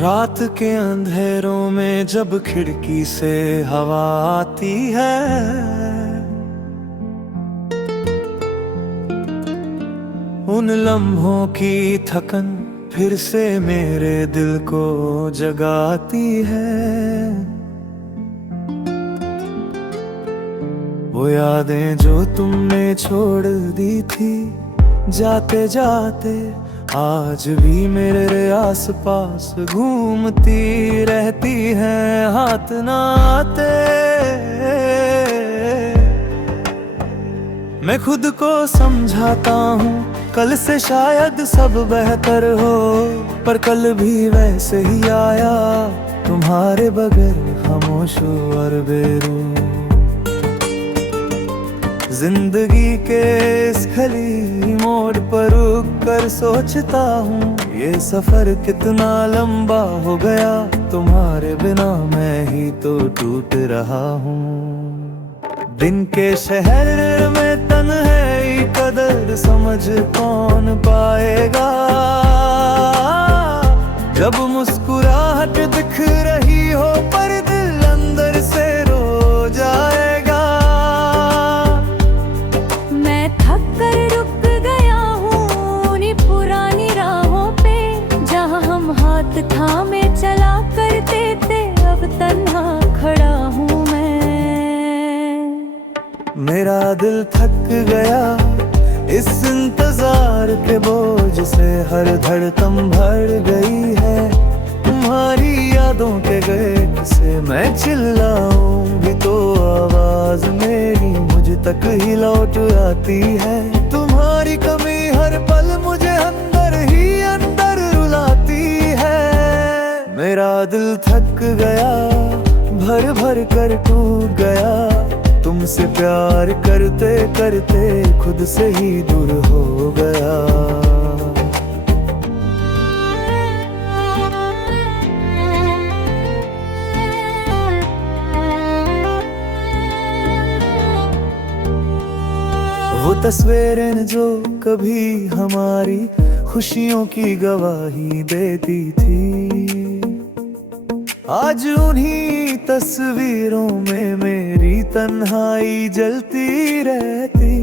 रात के अंधेरों में जब खिड़की से हवा आती है, उन लम्हों की थकन फिर से मेरे दिल को जगाती है। वो यादें जो तुमने छोड़ दी थी जाते जाते, आज भी मेरे आस पास घूमती रहती हैं, हाथ ना आते। मैं खुद को समझाता हूँ कल से शायद सब बेहतर हो, पर कल भी वैसे ही आया तुम्हारे बगैर खामोश और बेरूह। जिंदगी के इस खली मोड़ पर रुक कर सोचता हूँ, ये सफर कितना लंबा हो गया, तुम्हारे बिना मैं ही तो टूट रहा हूँ। दिन के शहर में तन्हाई कदर समझ कौन पाएगा, जब मुस्कुराहट दिख रही हो पर दिल अंदर से रो जाएगा। मैं थक कर रुक गया हूँ उन्हीं पुरानी राहों पे, जहाँ हम हाथ थामे चला करते थे, अब तन्हा खड़ा हूँ मैं। मेरा दिल थक गया इस इंतजार के बोझ से, हर धड़कन भर गई है तुम्हारी यादों के गेट से। मैं चिल्लाऊं भी तो आवाज मेरी मुझ तक ही लौट आती है, तुम्हारी कमी हर पल मुझे अंदर ही अंदर रुलाती है। मेरा दिल थक गया भर भर कर टूट गया, तुमसे प्यार करते करते खुद से ही दूर हो गया। वो तस्वीरें जो कभी हमारी खुशियों की गवाही देती थी, आज उन्हीं तस्वीरों में मेरी तन्हाई जलती रहती।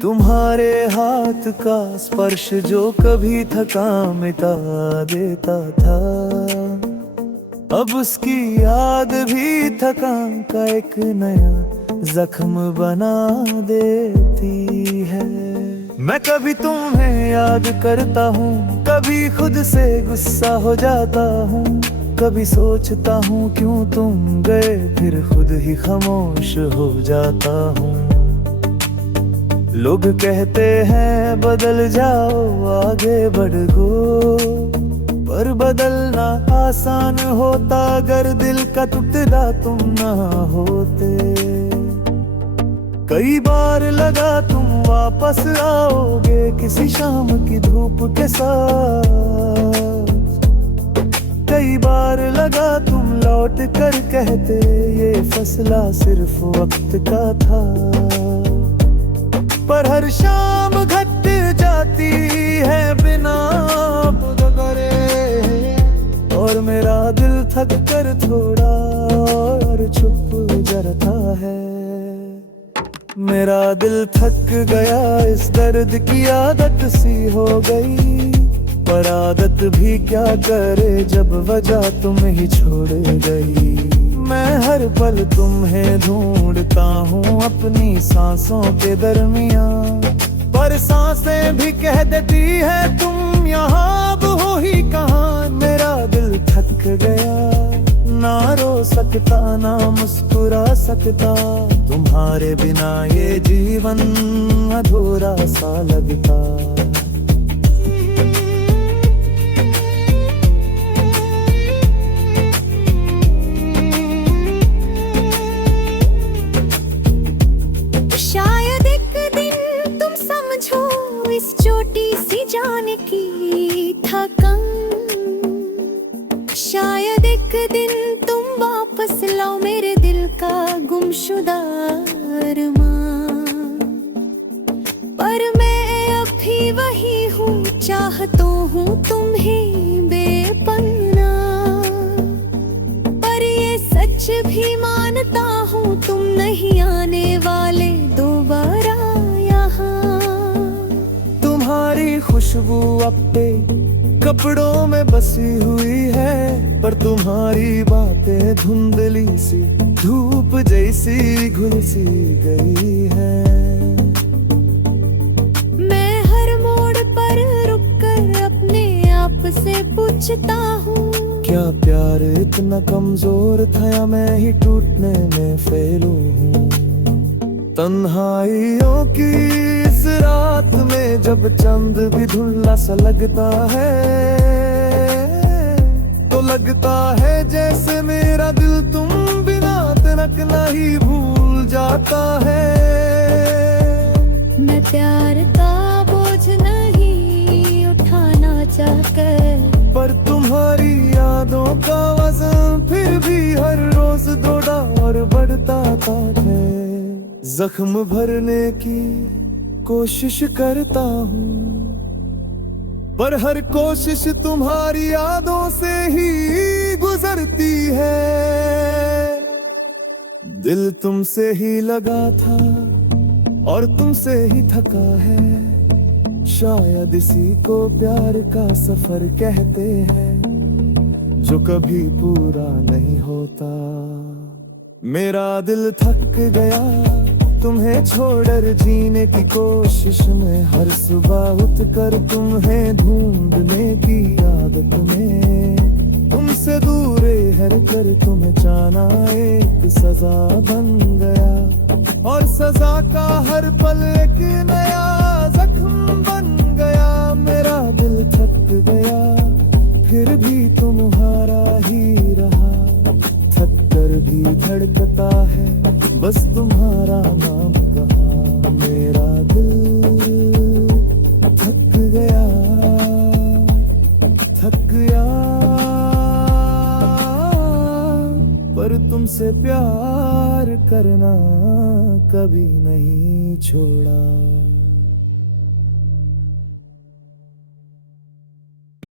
तुम्हारे हाथ का स्पर्श जो कभी थका मिटा देता था, अब उसकी याद भी थकान का एक नया जख्म बना देती है। मैं कभी तुम्हें याद करता हूँ, कभी खुद से गुस्सा हो जाता हूँ, कभी सोचता हूँ क्यों तुम गए, फिर खुद ही खामोश हो जाता हूँ। लोग कहते हैं बदल जाओ आगे बढ़ो, पर बदलना आसान होता अगर दिल का टुकड़ा तुम ना होते। कई बार लगा तुम वापस आओगे किसी शाम की धूप के साथ, कई बार लगा तुम लौट कर कहते ये फैसला सिर्फ वक्त का था। पर हर शाम घट जाती है बिना करे, और मेरा दिल थक कर थोड़ा और चुप जरता है। मेरा दिल थक गया इस दर्द की आदत सी हो गई, पर आदत भी क्या करे जब वजह तुम ही छोड़ गई। मैं हर पल तुम्हें ढूंढता हूँ अपनी सांसों के दरमियाँ, पर सांसें भी कह देती है तुम यहाँ अब हो ही कहाँ। मेरा दिल थक गया, ना रो सकता ना मुस्कुरा सकता, तुम्हारे बिना ये जीवन अधूरा सा लगता। शायद एक दिन तुम समझो इस छोटी सी जान की थकन, शायद एक दिन तुम वापस लाओ मेरे दिल का गुमशुदा अरमां। पर मैं अब भी वही हूँ, चाहता हूँ तुम्हें पे कपड़ों में बसी हुई है, पर तुम्हारी बातें धुंधली सी धूप जैसी घुल सी गई है। मैं हर मोड़ पर रुककर अपने आप से पूछता हूँ, क्या प्यार इतना कमजोर था या मैं ही टूटने में फेलू हूँ। तन्हाइयों की इस रात में जब चंद भी धुंधला सा लगता है, तो लगता है जैसे मेरा दिल तुम बिना तनकना ही भूल जाता है। मैं प्यार का बोझ नहीं उठाना चाहकर, पर तुम्हारी यादों का वजन फिर भी हर रोज दौड़ा और बढ़ता है। जख्म भरने की कोशिश करता हूँ, पर हर कोशिश तुम्हारी यादों से ही गुजरती है। दिल तुमसे ही लगा था और तुमसे ही थका है, शायद इसी को प्यार का सफर कहते हैं, जो कभी पूरा नहीं होता। मेरा दिल थक गया तुम्हें छोड़कर जीने की कोशिश में, हर सुबह उठकर तुम्हें ढूंढने की आदत में, तुमसे दूर हर कर तुम्हें जाना एक सजा बन गया, और सजा का हर पल एक नया जख्म बन गया। मेरा दिल थक गया फिर भी तुम्हारा ही रहा, थक कर भी धड़कता है बस तुम्हारा नाम कहा। मेरा दिल थक गया पर तुमसे प्यार करना कभी नहीं छोड़ा।